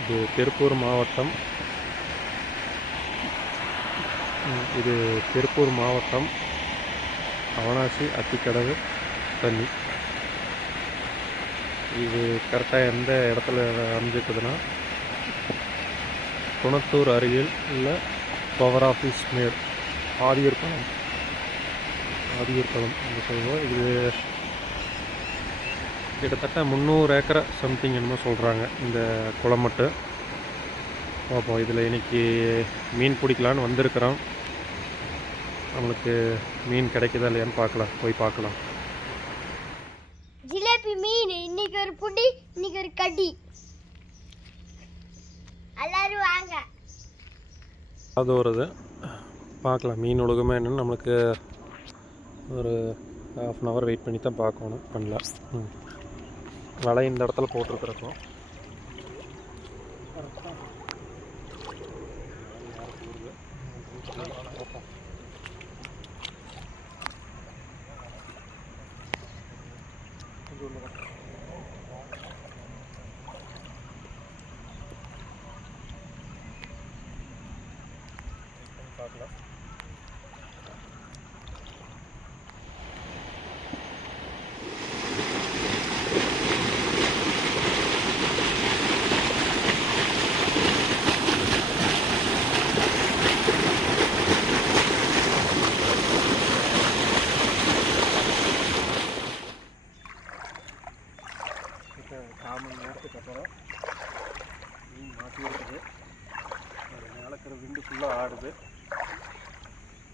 இது திருப்பூர் மாவட்டம். இது திருப்பூர் மாவட்டம் அவனாசி அத்திக்கடவு தண்ணி. இது கரெக்டாக எந்த இடத்துல அமைஞ்சிருக்குதுன்னா குணத்தூர் அருகில் உள்ள பவர் ஆஃபீஸ் மேடு ஆதியூர்குளம் என்று சொல்லுவோம். இது கிட்டத்தட்ட 300 ஏக்கரை சம்திங் என்னமோ சொல்கிறாங்க இந்த குளம் மட்டும். பார்ப்போம். இதில் இன்றைக்கி மீன் பிடிக்கலான்னு வந்திருக்கிறோம். நம்மளுக்கு மீன் கிடைக்குதா இல்லையான்னு பார்க்கலாம், போய் பார்க்கலாம். ஜிலேபி மீன் இன்னைக்கு ஒரு புடி, இன்னைக்கு ஒரு கடி. எல்லாரும் வாங்க. அது வருது பார்க்கலாம். மீன் ஒழுகுமே என்னன்னு நம்மளுக்கு ஒரு ½ அன் ஹவர் வெயிட் பண்ணி தான் பார்க்கணும். பண்ணலாம். வலை இந்த இடத்துல போட்டிருக்கிறப்போ பார்க்கலாம். காமன் நேரத்துக்கு அப்புறம் மீன் மாட்டி இருக்குது. அது மேலே இருக்கிற விண்டு ஃபுல்லாக ஆடுது.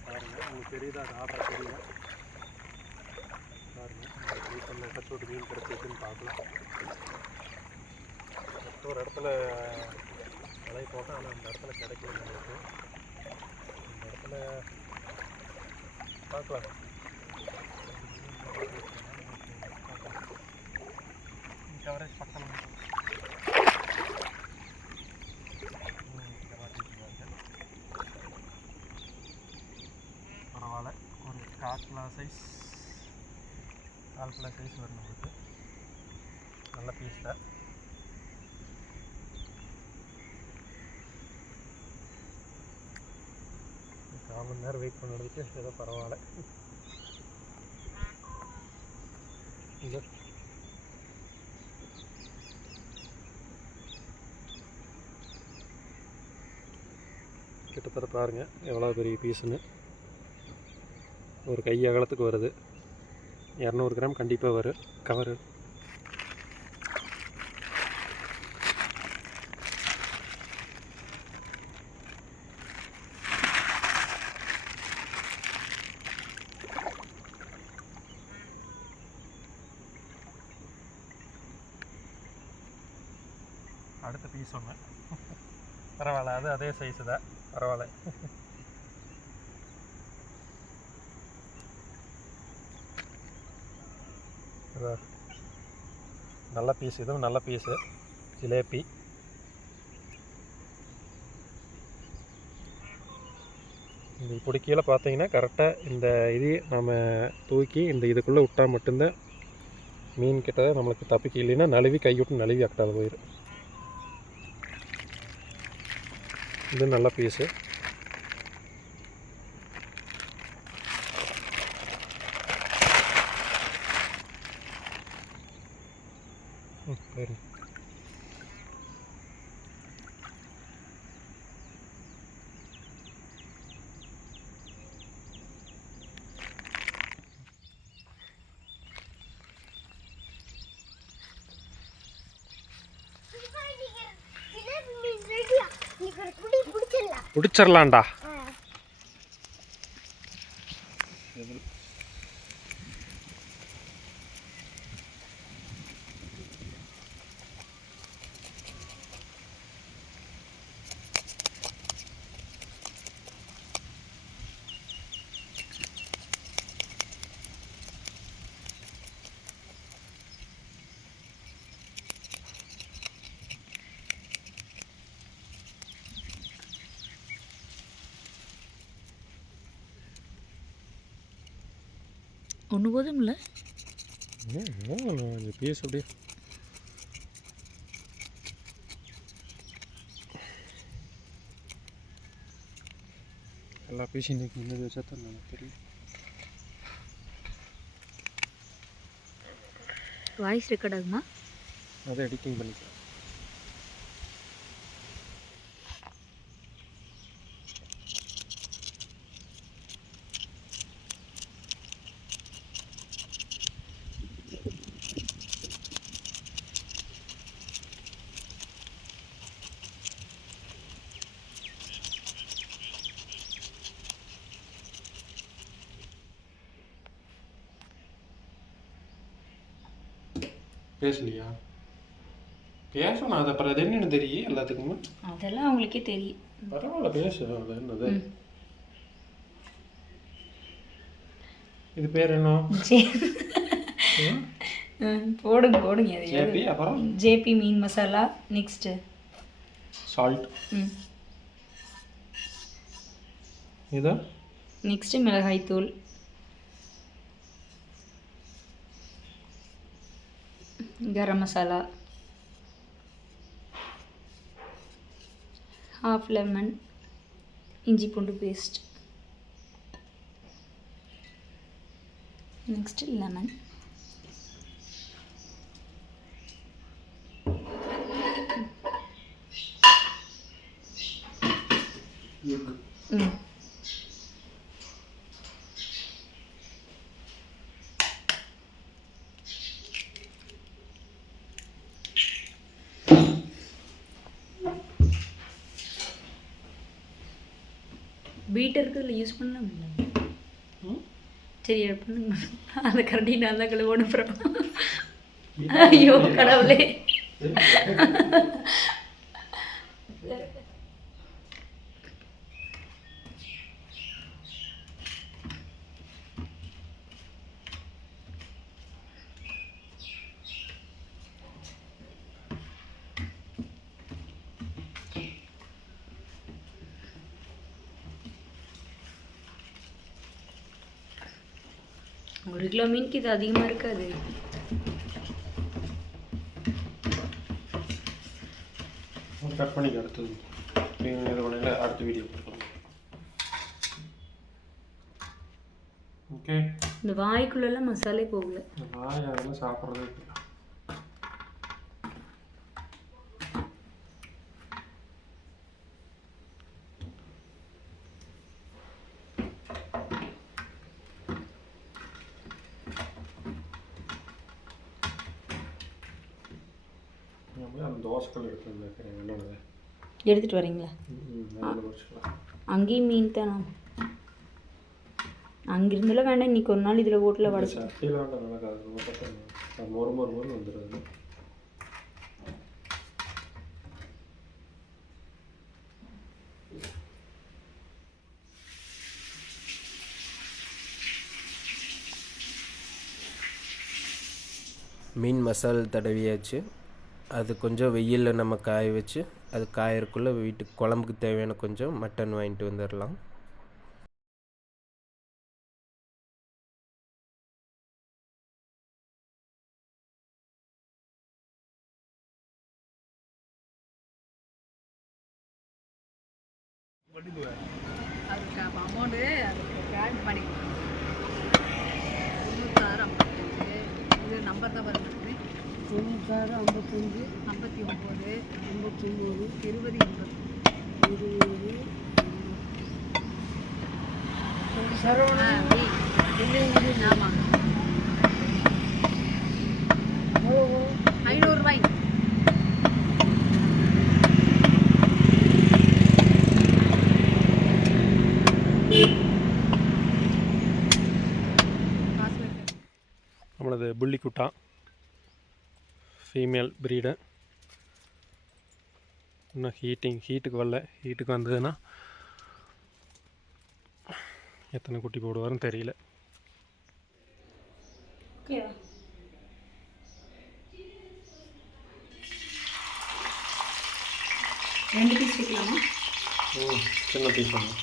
பாருங்கள், உங்களுக்கு தெரியுதா? அது ஆடுற தெரியும். பாருங்கள், வீட்டில் கச்சோட்டு மீன் கிடச்சிருக்குன்னு பார்க்கலாம். ஒரு இடத்துல வலை போட்டால் ஆனால் அந்த இடத்துல கிடைக்கல நம்மளுக்கு. இந்த இடத்துல பார்க்கலாம். கவரேஜ் பக்கம் பரவாயில்ல. ஒரு 1/4 சைஸ் வரும் நம்மளுக்கு. நல்ல பீஸ் தான். கால் மணி நேரம் வெயிட் பண்ணுறதுக்கு ஏதோ பரவாயில்ல. இந்த கிட்டத்தட்ட பாருங்கள் எவ்வளோ பெரிய பீஸுன்னு. ஒரு கை அகலத்துக்கு வருது. 200 கிராம் கண்டிப்பாக வரும் கவரு. அடுத்த பீஸ் ஒன்று பரவாயில்ல. அது அதே சைஸு தான். பரவாயில்ல. நல்ல பீஸ். இதுவும் நல்ல பீஸு ஜிலேபி. இந்த இப்படி கீழே பார்த்தீங்கன்னா கரெக்டாக இந்த இது நம்ம தூக்கி இந்த இதுக்குள்ளே விட்டால் மட்டும்தான் மீன் கிட்ட நம்மளுக்கு தப்பிக்க. இல்லைன்னா நழுவி கைவிட்டு நழுவி அக்கட்டால் போயிடும். இது நல்ல பீஸு. சரி. பிடிச்சிடலாம்டா. ஒன்று போதும்ல. பீஸ் அப்படியே எல்லா பீஸும் இன்றைக்கி நின்று வச்சா தான் நமக்கு தெரியும். வாய்ஸ் ரெக்கார்ட் ஆகுமா? அதை எடிட்டிங் பண்ணிக்கலாம். பேசலையா? பேசணும். அது அப்புறம் அது என்னன்னு தெரியும் எல்லாத்துக்குமே. அதெல்லாம் அவங்களுக்கே தெரியும். பரவாயில்ல, பேசு. அது என்னது? இது பேர் என்ன? போடுங்க போடுங்க. ஜேபி. அப்புறம் ஜேபி மீன் மசாலா. Next salt. இதா நெக்ஸ்ட் மிளகாய் தூள், கரம் மசாலா, ஹாஃப் லெமன், இஞ்சி பூண்டு பேஸ்ட், நெக்ஸ்ட் லெமன், பீட்டருக்கு இதில் யூஸ் பண்ணலாம். சரி பண்ணுங்க. அந்த கரண்டி நான் தான் கழுவோன்னு அப்புறம். ஐயோ கடவுளே. ஒரு கிலோ மீனுக்கு இது அதிகமாக இருக்காது. கட் பண்ணிக்க. அடுத்தது அடுத்த வீடியோ கொடுக்கலாம். ஓகே. இந்த வாய்க்குள்ளெல்லாம் மசாலே போகல. வாய் அதெல்லாம் சாப்பிட்றதே இல்லை. அந்த தோசைக்கல் எடுத்து என்னது எடுத்துகிட்டு வரீங்களா? அங்கேயும் மீன் தானே. அங்கிருந்தெல்லாம் வேண்டாம். இன்றைக்கி ஒரு நாள் இதில் ஓட்டில் வடை சட்டியில் வேண்டாம். நடக்காது. மொறு வந்துடுது. மீன் மசாலா தடவியாச்சு. அது கொஞ்சம் வெயிலில் நம்ம காய வச்சு அது காயறக்குள்ளே வீட்டுக்கு குழம்புக்கு தேவையான கொஞ்சம் மட்டன் வாங்கிட்டு வந்துடலாம். அதுக்கு அமௌண்ட்டு அதுக்கு ஆட் பண்ணி 96 இது நம்பர் தான் வருது. 96 55 59 89 20 20 சரவணன். ஆமாம், 500 ரூபாய். நம்மளது புள்ளிக்குட்டா ஃபீமேல் ப்ரீடு. இன்னும் ஹீட்டுக்கு வரல. ஹீட்டுக்கு வந்ததுன்னா எத்தனை குட்டி போடுவாருன்னு தெரியல. ரெண்டு பீஸ் வைக்கலாமா? சின்ன பீஸ் ஒன்று.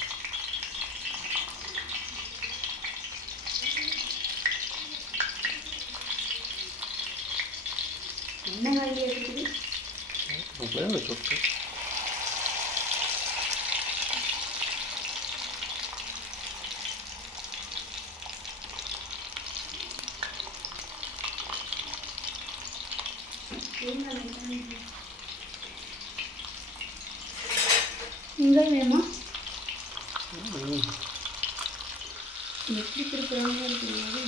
என்ன காய்கறி இருக்குது? சொட்டு இங்கே வேணுமா எப்படி திருப்புறாங்க தெரியாது.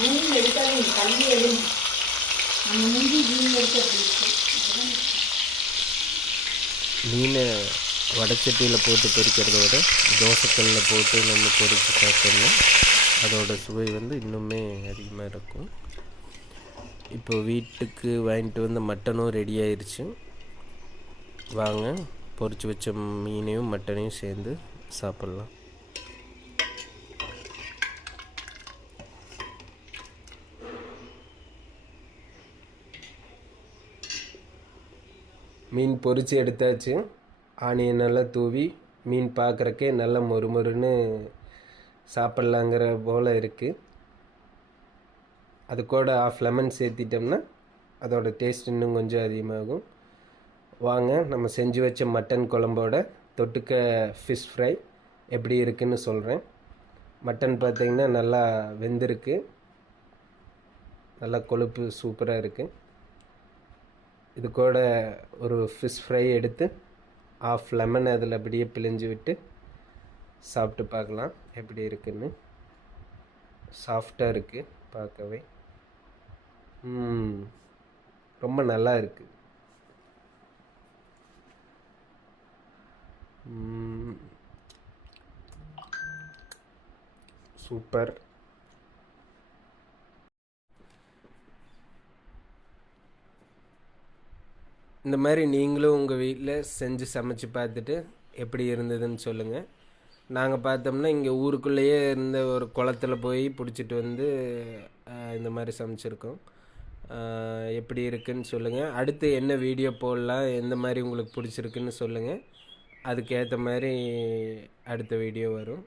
மீன் எடுக்காது கல்வி எடுங்க. நம்ம முந்தி மீன் எடுத்து அப்படி இருக்கு. மீனை வடச்சட்டியில் போட்டு பொரிக்கிறத விட தோசைக்கல்லில் போட்டு நம்ம பொரித்து சாப்பிட்டோம்னா அதோட சுவை வந்து இன்னுமே அதிகமாக இருக்கும். இப்போ வீட்டுக்கு வாங்கிட்டு வந்த மட்டனும் ரெடி ஆயிடுச்சு. வாங்க பொரிச்சு வச்ச மீனையும் மட்டனையும் சேர்ந்து சாப்பிட்லாம். மீன் பொரித்து எடுத்தாச்சு. ஆனியன் நல்லா தூவி மீன் பார்க்குறக்கே நல்லா மொறுமொறுன்னு சாப்பிட்லாங்கிற போல் இருக்குது. அது கூட ஆஃப் லெமன் சேர்த்திட்டோம்னா அதோட டேஸ்ட் இன்னும் கொஞ்சம் அதிகமாகும். வாங்க நம்ம செஞ்சு வச்ச மட்டன் குழம்போட தொட்டுக்க ஃபிஷ் ஃப்ரை எப்படி இருக்குதுன்னு சொல்கிறேன். மட்டன் பார்த்திங்கன்னா நல்லா வெந்திருக்கு, நல்லா கொழுப்பு சூப்பராக இருக்குது. இது கூட ஒரு ஃபிஷ் ஃப்ரை எடுத்து ஆஃப் லெமன் அதில் அப்படியே பிழிஞ்சு விட்டு சாப்பிட்டு பார்க்கலாம் எப்படி இருக்குன்னு. சாஃப்டாக இருக்குது பார்க்கவே, ரொம்ப நல்லா இருக்குது. சூப்பர். இந்த மாதிரி நீங்களும் உங்கள் வீட்டில் செஞ்சு சமைச்சு பார்த்துட்டு எப்படி இருந்ததுன்னு சொல்லுங்கள். நாங்கள் பார்த்தோம்னா இங்கே ஊருக்குள்ளேயே இருந்த ஒரு குளத்துல போய் பிடிச்சிட்டு வந்து இந்த மாதிரி சமைச்சிருக்கோம். எப்படி இருக்குன்னு சொல்லுங்கள். அடுத்து என்ன வீடியோ போடலாம், எந்த மாதிரி உங்களுக்கு பிடிச்சிருக்குன்னு சொல்லுங்கள். அதுக்கேற்ற மாதிரி அடுத்த வீடியோ வரும்.